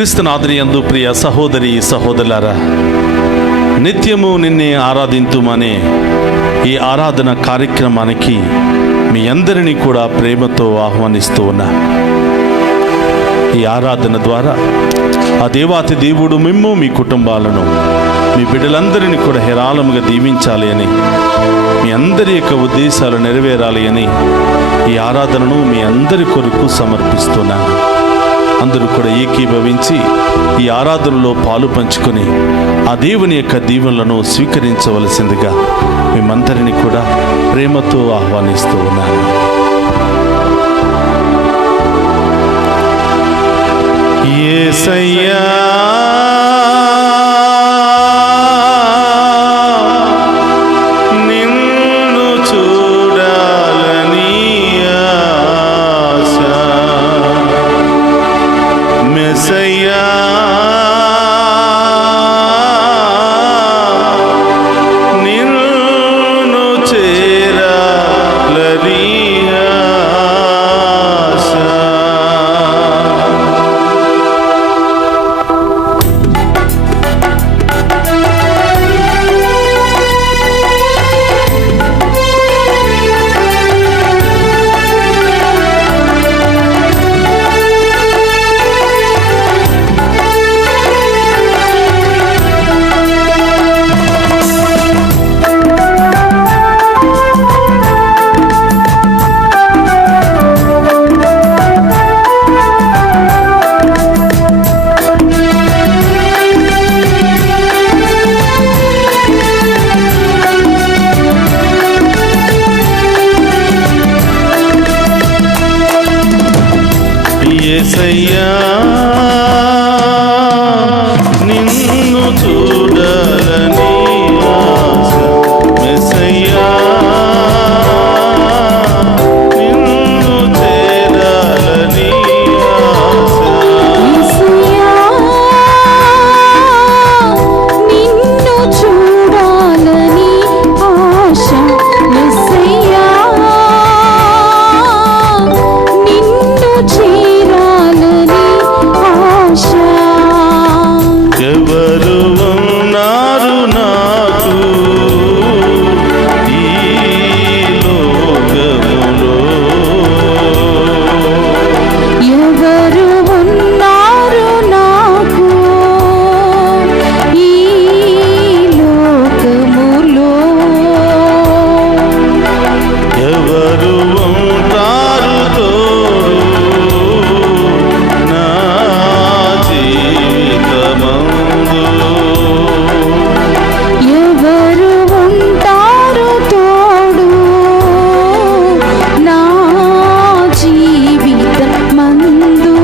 క్రీస్తునాథుని యందు ప్రియ సహోదరి సహోదరులారా, నిత్యము నిన్నే ఆరాధింతుమనే ఈ ఆరాధన కార్యక్రమానికి మీ అందరినీ కూడా ప్రేమతో ఆహ్వానిస్తూ ఉన్నా. ఈ ఆరాధన ద్వారా ఆ దేవాతి దేవుడు మిమ్ము, మీ కుటుంబాలను, మీ బిడ్డలందరినీ కూడా హేరాళముగా దీవించాలి అని, మీ అందరి యొక్క ఉద్దేశాలు నెరవేరాలి అని ఈ ఆరాధనను మీ అందరి కొరకు సమర్పిస్తున్నాను. అందరూ కూడా ఏకీభవించి ఈ ఆరాధనలో పాలు పంచుకొని ఆ దేవుని యొక్క దీవెనలను స్వీకరించవలసిందిగా మేమందరినీ కూడా ప్రేమతో ఆహ్వానిస్తూ ఉన్నాను. యేసయ్యా యేసయ్యా నిన్ను చూడాలని ఆశ, మెస్సయ్యా నిన్ను చేరాలని ఆశ, యేసయ్యా నిన్ను చూడాలని ఆశ, మెస్సయ్యా నిన్ను చేరాలని ఆశ. ఎవరు ఉన్నారు నాకు ఈ లోకములో, ఎవరు ఉన్నారు నాకు ఈ లోకములో, ఎవరు ఉంటారు తోడు నా జీవితమందు, ఎవరు ఉంటారు తోడు నా జీవితమందు.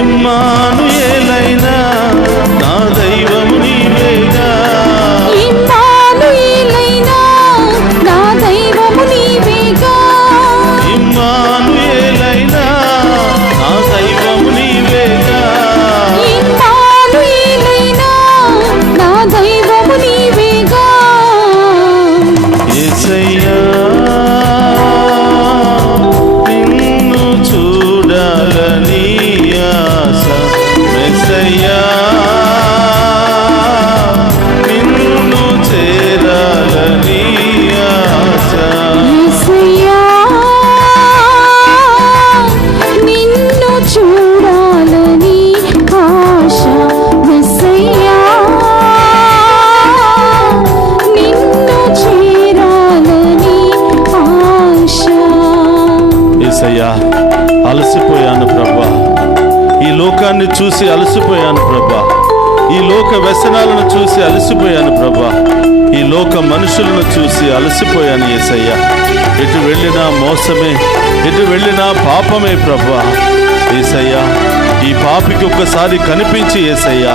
ఇమ్మానుయేలైనా నా దైవము నీవేగా, ఇమ్మానుయేలైనా నా దైవము నీవేగా, ఇమ్మానుయేలైనా నా దైవము నీవేగా, ఇమ్మానుయేలైనా నా దైవము నీవేగా. యేసయ్యా నిన్ను చూడాలని ఆశ, మెస్సయ్యా నిన్ను చేరాలని ఆశ, యేసయ్యా నిన్ను చూడాలని ఆశ, మెస్సయ్యా నిన్ను చేరాలని ఆశ. యేసయ్యా అలసిపోయాను ప్రభా, ఈ లోకాన్ని చూసి అలసిపోయాను ప్రభా, ఈ లోక వ్యసనాలను చూసి అలసిపోయాను ప్రభా, ఈ లోక మనుషులను చూసి అలసిపోయాను యేసయ్యా. ఎటు వెళ్ళినా మోసమే, ఎటు వెళ్ళినా పాపమే ప్రభా. యేసయ్యా ఈ పాపికి ఒక్కసారి కనిపించి యేసయ్యా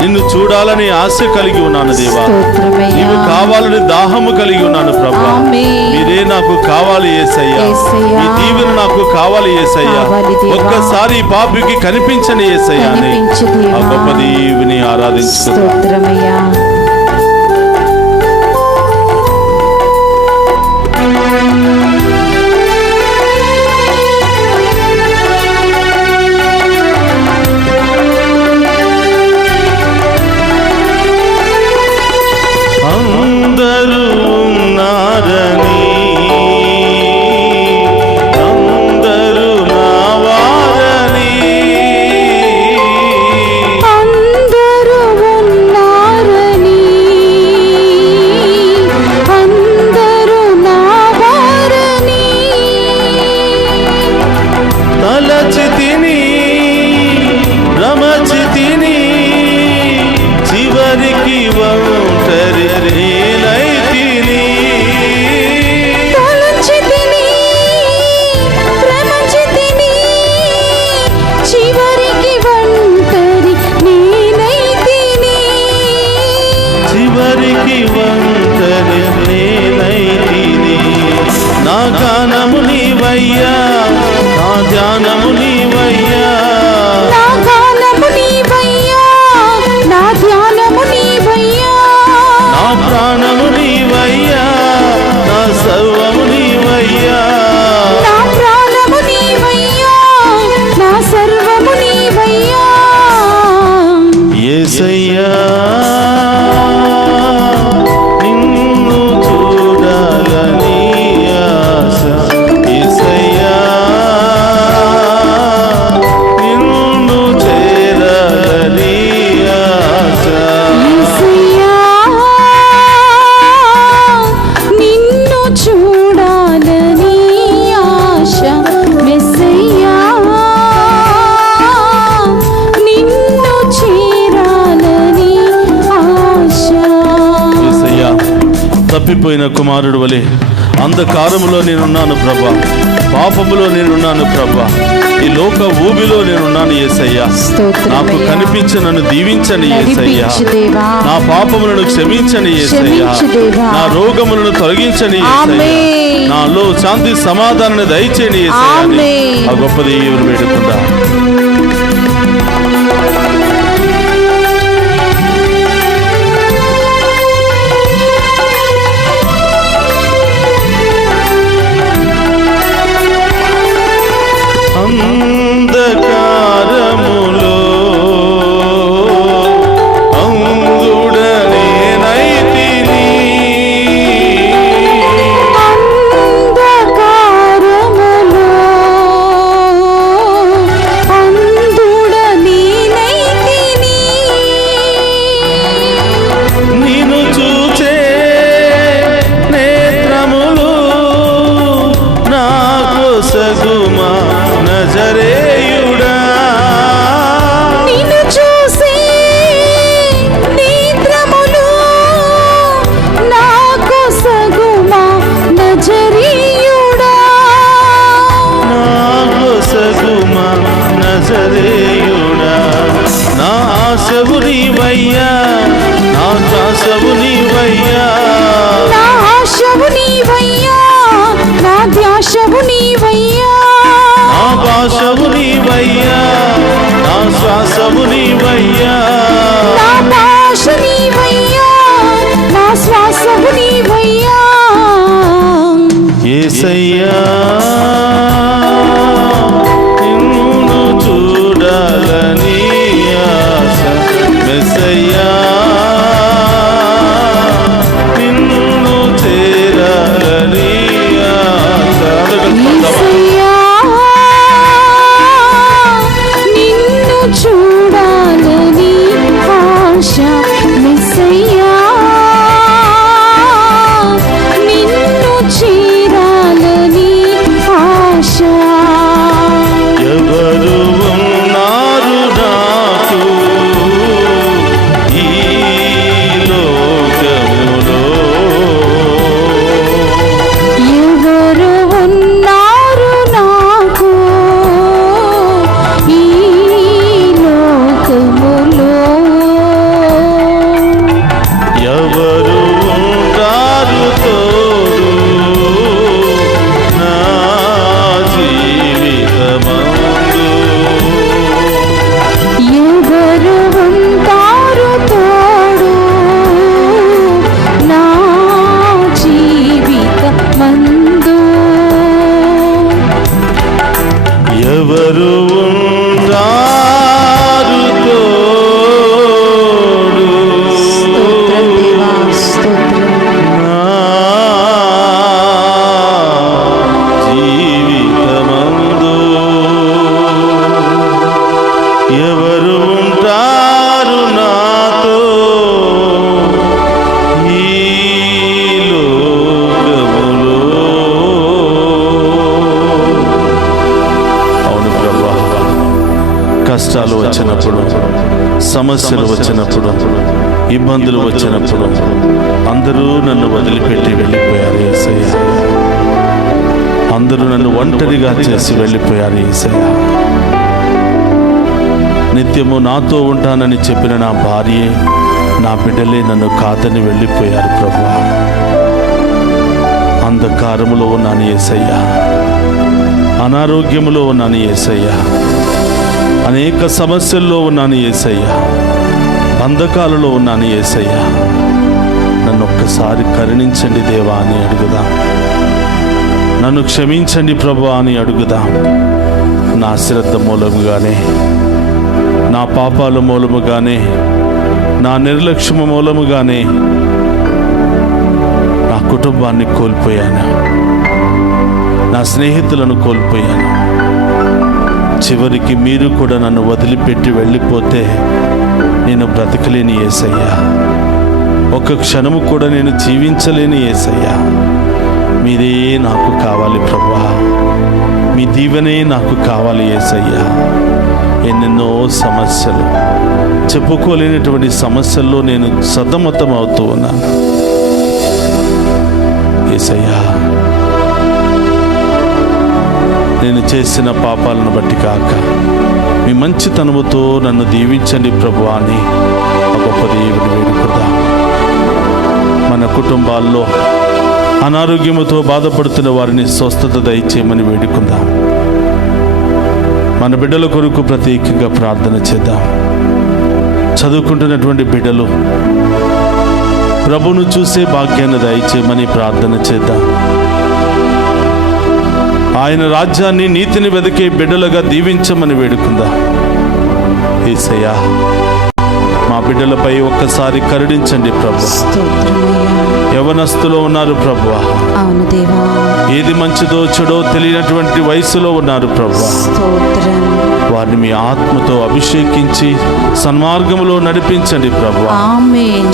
నిన్ను చూడాలని ఆశ కలిగి ఉన్నాను దేవా, స్తోత్రమయ్యా. నీవు కావాలని దాహము కలిగి ఉన్నాను ప్రభా. ఆమేన్. మీరే నాకు కావాలి యేసయ్యా, యేసయ్యా. మీ దీవెన నాకు కావాలి యేసయ్యా. కావాలి దేవా. ఒక్కసారి ఈ పాపికి కనిపించని యేసయ్యా అని కనిపించు దేవా. ఆ గొప్ప దేవుని ఆరాధించుకుందాం. స్తోత్రమయ్యా. అందరూ ఉన్నారని, అందరూ నా వారని, అందరూ ఉన్నారని, అందరూ నా వారని, తలచితిని రమచితిని, చివరికి ఒంటరి నేనైతిని. తలచితిని, భ్రమచితిని, చివరికి ఒంటరి నేనైతిని. చివరికి ఒంటరి నేనైతిని. నా గానము నీవయ్యా, నా ధ్యానము నీవయ్యా, నా గానము నీవయ్యా, నా ధ్యానము నీవయ్యా, నా ప్రాణము నీవయ్యా, నా సర్వము నీవయ్యా. నా ప్రాణము నీవయ్యా, నా సర్వము నీవయ్యా. యేసయ్యా నిన్ను చూడాలని ఆశ, యేసయ్యా నిన్ను చేరాలని ఆశ. యేసయ్యా, నిన్ను చూడాలని ఆశ. మెస్సయ్యా, నిన్ను చేరాలని ఆశ. యేసయ్యా, తప్పిపోయిన కుమారుడు వలె అంధకారములో నేనున్నాను ప్రభా, పాపములో నేనున్నాను ప్రభా, ఈ లోక ఊబిలో నేనున్నాను యేసయ్యా. స్తోత్రమయ్యా. నాకు కనిపించి నన్ను దీవించండి యేసయ్యా. నడిపించు దేవా. నా పాపములను క్షమించండి యేసయ్యా. క్షమించు దేవా. నా రోగములను తొలగించండి యేసయ్యా. ఆమేన్. నాలో శాంతి సమాధానాన్ని దయచేయండి యేసయ్యా అని ఆమేన్. ఆ గొప్ప దేవుని వేడుకుందా. అంధకారములో అంధుడనేనైతిని, అంధకారములో అంధుడనేనైతిని. నిన్ను చూచే నేత్రములు నాకు సగుమా నజరేయుడా. నిన్ను చూసే నేత్రములు నాకు సగుమా నజరీయుడా. నాకు సగుమా నజరేయుడా. నా ఆశవు నీవయ్యా, నా ధ్యాసవు నీవయ్యా, నా ఆశవు నీవయ్యా, నా ధ్యాసవు నీవయ్యా, నా భాషవు నీవయ్యా, నా శ్వాసవు నీవయ్యా. నా భాష నీవయ్యా, నా శ్వాసవు నీవయ్యా. యేసయ్యా నిన్ను చూడాలని ఆశ, మెస్సయ్యా వచ్చినప్పుడు, సమస్యలు వచ్చినప్పుడు, ఇబ్బందులు వచ్చినప్పుడు అందరూ నన్ను వదిలిపెట్టి వెళ్ళిపోయారు యేసయ్య. అందరూ నన్ను ఒంటరిగా చేసి వెళ్ళిపోయారు యేసయ్య. నిత్యము నాతో ఉంటానని చెప్పిన నా భార్యే, నా బిడ్డలే నన్ను కాదని వెళ్ళిపోయారు ప్రభువా. అంధకారములో ఉన్నాను యేసయ్య, అనారోగ్యములో ఉన్నాను యేసయ్య, అనేక సమస్యల్లో ఉన్నాను యేసయ్య, బంధకాలలో ఉన్నాను యేసయ్య. నన్ను ఒక్కసారి కరుణించండి దేవా అని అడుగుదాం. నన్ను క్షమించండి ప్రభువా అని అడుగుదాం. నా శ్రద్ధ మూలముగానే, నా పాపాల మూలముగానే, నా నిర్లక్ష్యము మూలముగానే నా కుటుంబాన్ని కోల్పోయాను, నా స్నేహితులను కోల్పోయాను. చివరికి మీరు కూడా నన్ను వదిలిపెట్టి వెళ్ళిపోతే నేను బ్రతకలేని యేసయ్యా. ఒక్క క్షణము కూడా నేను జీవించలేని యేసయ్యా. మీరే నాకు కావాలి ప్రభువా, మీ దీవెనే నాకు కావాలి యేసయ్యా. ఎన్నెన్నో సమస్యలు, చెప్పుకోలేనటువంటి సమస్యల్లో నేను సతమతం అవుతూ ఉన్నాను యేసయ్యా. నేను చేసిన పాపాలను బట్టి కాక మీ మంచితనముతో నన్ను దీవించండి ప్రభువా అని ఆ గొప్ప దేవుని వేడుకుందాం. మన కుటుంబాల్లో అనారోగ్యముతో బాధపడుతున్న వారిని స్వస్థత దయచేయమని వేడుకుందాం. మన బిడ్డల కొరకు ప్రత్యేకంగా ప్రార్థన చేద్దాం. చదువుకుంటున్నటువంటి బిడ్డలు ప్రభువును చూసే భాగ్యాన్ని దయచేయమని ప్రార్థన చేద్దాం. ఆయన రాజ్యాన్ని, నీతిని వెతికే బిడ్డలుగా దీవించమని వేడుకుందాం. యేసయ్యా, మా బిడ్డలపై ఒక్కసారి కరుణించండి ప్రభు. యవనస్తులో ఉన్నారు ప్రభువా, ఏది మంచిదో చెడో తెలియనటువంటి వయసులో ఉన్నారు ప్రభువా. వారిని మీ ఆత్మతో అభిషేకించి సన్మార్గములో నడిపించండి ప్రభువా.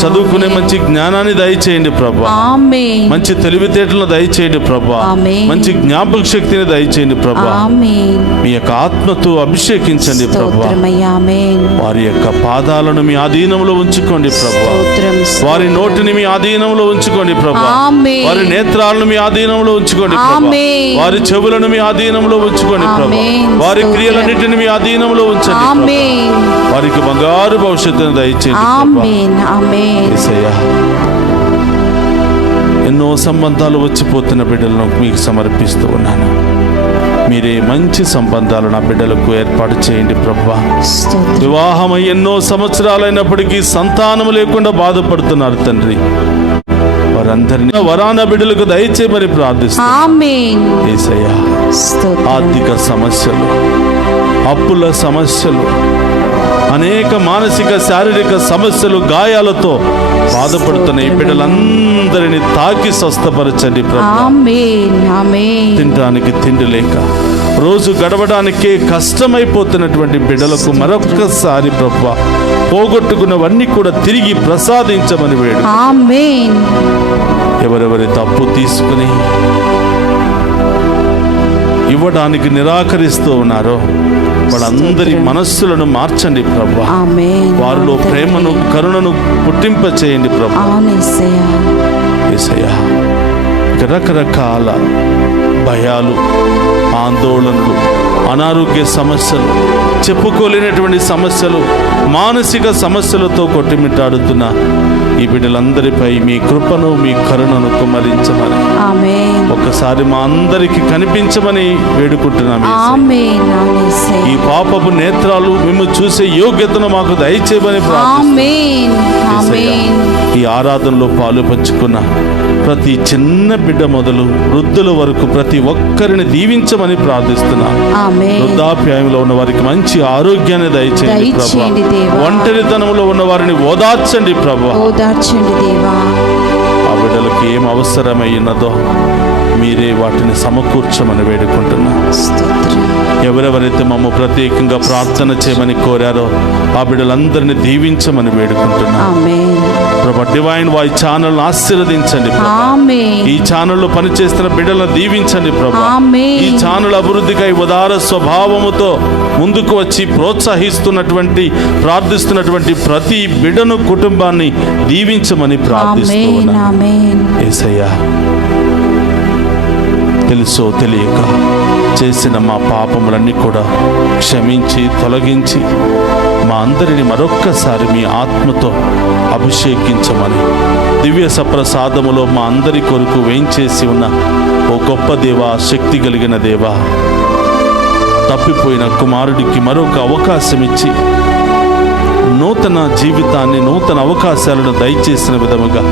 చదువుకునే మంచి జ్ఞానాన్ని దయచేయండి ప్రభువా. మంచి తెలివితేటలను దయచేయండి ప్రభువా. మంచి జ్ఞాపక శక్తిని దయచేయండి ప్రభువా. మీ యొక్క ఆత్మతో అభిషేకించండి ప్రభువా. వారి యొక్క పాదాలను మీ ఆధీనంలో ఉంచుకోండి ప్రభువా. వారి నోటిని మీ ఆధీనంలో ఉంచుకోండి ప్రభువా. వారి నేత్రాలను మీ ఆధీనంలో ఉంచుకోండి ప్రభువా. వారి చెవులను మీ ఆధీనంలో ఉంచుకోండి ప్రభువా. వారి క్రియలన్నిటిని మీ ఆధీనంలో ఉంచండి. వారికి బంగారు భవిష్యత్తును దయచేయండి. యేసయ్యా, ఎన్నో సంబంధాలు వచ్చిపోతున్న బిడ్డలను మీకు సమర్పిస్తూ ఉన్నాను. మీరే మంచి సంబంధాలు నా బిడ్డలకు ఏర్పాటు చేయండి ప్రభువా. వివాహమై ఎన్నో సంవత్సరాలైనప్పటికీ సంతానం లేకుండా బాధపడుతున్నారు తండ్రి. వారందరినీ వరాన బిడ్డలకు దయచేయమని ప్రార్థిస్తున్నాను. యేసయ్యా, ఆర్థిక సమస్యలు, అప్పుల సమస్యలు, అనేక మానసిక శారీరక సమస్యలు, గాయాలతో బాధపడుతున్న ఈ బిడ్డలందరినీ తాకి స్వస్థపరచండి ప్రభువా. తినడానికి తిండి లేక రోజు గడవడానికే కష్టమైపోతున్నటువంటి బిడ్డలకు మరొక్కసారి ప్రభువా పోగొట్టుకున్నవన్నీ కూడా తిరిగి ప్రసాదించమని వేడు. ఎవరెవరి తప్పు తీసుకుని ఇవ్వడానికి నిరాకరిస్తూ ఉన్నారో వాళ్ళందరి మనస్సులను మార్చండి ప్రభువా. వారిలో ప్రేమను, కరుణను పుట్టింప చేయండి ప్రభువా. యేసయ్యా, రకరకాల భయాలు, ఆందోళనలు, అనారోగ్య సమస్యలు, చెప్పుకోలేనటువంటి సమస్యలు, మానసిక సమస్యలతో కొట్టిమిట్టాడుతున్న ఈ బిడ్డలందరిపై మీ కృపను, మీ కరుణను కుమ్మరించమని ఒక్కసారి మా అందరికి కనిపించమని వేడుకుంటున్నాం. ఈ పాపపు నేత్రాలు మేము చూసే యోగ్యతను మాకు దయచేయమని ప్రార్థిస్తున్నాం. ఈ ఆరాధనలో పాలు పంచుకున్న ప్రతి చిన్న బిడ్డ మొదలు వృద్ధుల వరకు ప్రతి ఒక్కరిని దీవించమని ప్రార్థిస్తున్నాం. వృద్ధాప్యాయంలో ఉన్న వారికి మంచి ఆరోగ్యాన్ని దయచేయండి ప్రభువా. ఒంటరితనంలో ఉన్న వారిని ఓదార్చండి ప్రభువా. ఆ బిడ్డలకు ఏం అవసరమై ఉన్నదో మీరే వాటిని సమకూర్చమని వేడుకుంటున్నా. స్తోత్రం. ఎవరెవరైతే మమ్మ ప్రత్యేకంగా ప్రార్థన చేయమని కోరారో ఆ బిడ్డలందరినీ దీవించమని వేడుకుంటున్నా. ఆమేన్. ప్రభా, డివైన్ వాయిస్ ఛానల్ ఆశీర్వదించండి ప్రభా. ఆమేన్. ఈ ఛానల్లో పనిచేస్తున్న బిడ్డలను దీవించండి ప్రభా. ఆమేన్. ఈ ఛానల్ అభివృద్ధికై ఉదార స్వభావముతో ముందుకు వచ్చి ప్రోత్సహిస్తున్నటువంటి ప్రార్థిస్తున్నటువంటి ప్రతి బిడ్డను కుటుంబాన్ని దీవించమని ప్రార్థిస్తూ ఆమేన్. ఉన్నాను. ఆమేన్. యేసయ్యా, తెలుసో తెలియక చేసిన మా పాపములన్నీ కూడా క్షమించి తొలగించి మా అందరిని మరొక్కసారి మీ ఆత్మతో అభిషేకించమని దివ్య సప్రసాదములో మా అందరి కొరకు వేయించేసి ఉన్న ఓ గొప్ప దేవా, శక్తి కలిగిన దేవా, తప్పిపోయిన కుమారుడికి మరొక అవకాశం ఇచ్చి నూతన జీవితాన్ని, నూతన అవకాశాలను దయచేసిన విధముగా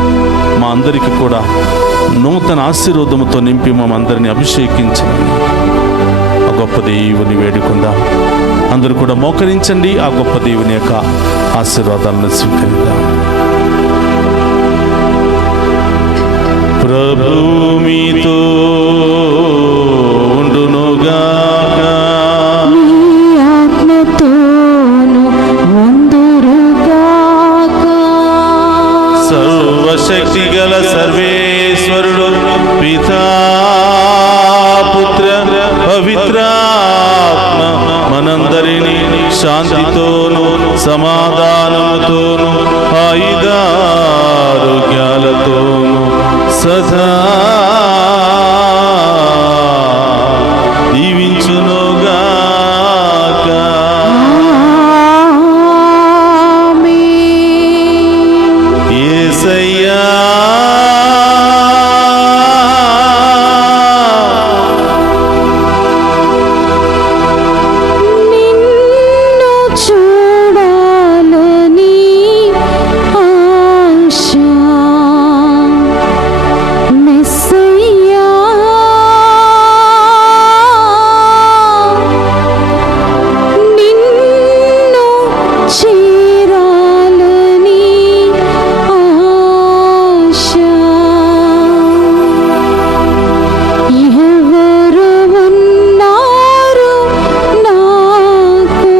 మా అందరికీ కూడా నూతన ఆశీర్వాదముతో నింపి మమ్మందరినీ అభిషేకించమని ఆ గొప్ప దేవుని వేడుకుందాం. అందరూ కూడా మోకరించండి, ఆ గొప్ప దేవుని యొక్క ఆశీర్వాదాలను స్వీకరిద్దాం. ప్రభు మీతో ఉండునుగాక. నీ ఆత్మతోను ఉందురుగాక. సర్వశక్తి గల సర్వేశ్వరుడు పితా పుత్ర పవిత్రాత్మ మనందరినీ శాంతితోను సమాధానముతోను ఆయుధారోగ్యాలతోను సదా దీవించునుగాక. ఆమేన్. యేసయ్యా, నిన్ను చూడాలని ఆశ. మెస్సయ్యా, నిన్ను చేరాలని ఆశ. ఎవరు ఉన్నారు నాకు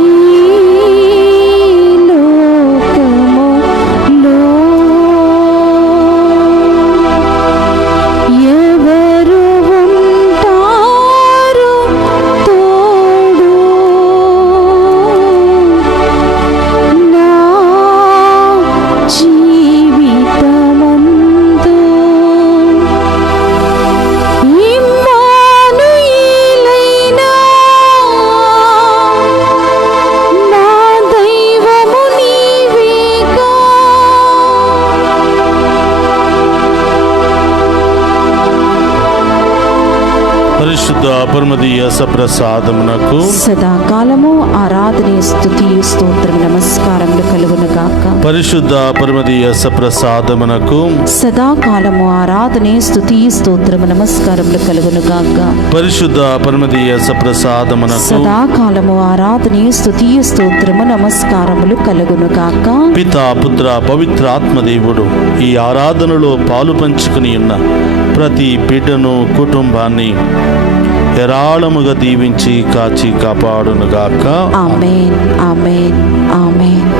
ఈ లోకములో? ఎవరు ఉంటారు తోడు నా జీవితమందు? ఇమ్మానుయేలైనా నా దైవము నీవేగా. పరిశుద్ధ పరమదీయ సప్రసాదమునకు సదాకాలము ఆరాధనే స్తుతియు స్తోత్రం నమస్కారములు కలుగునుగాక. పరిశుద్ధ పరమదీయ సప్రసాదమునకు సదాకాలము ఆరాధనే స్తుతియు స్తోత్రము నమస్కారములు కలుగునుగాక. పరిశుద్ధ పరమదీయ సప్రసాదమునకు సదాకాలము ఆరాధనే స్తుతియు స్తోత్రము నమస్కారములు కలుగునుగాక. పితా పుత్ర పవిత్ర ఆత్మదేవుడు ఈ ఆరాధనలో పాలు పంచుకుని ఉన్న ప్రతి బిడ్డను కుటుంబాన్ని హేరాళముగా దీవించి కాచి కాపాడునుగాక. ఆమేన్. ఆమేన్. ఆమేన్.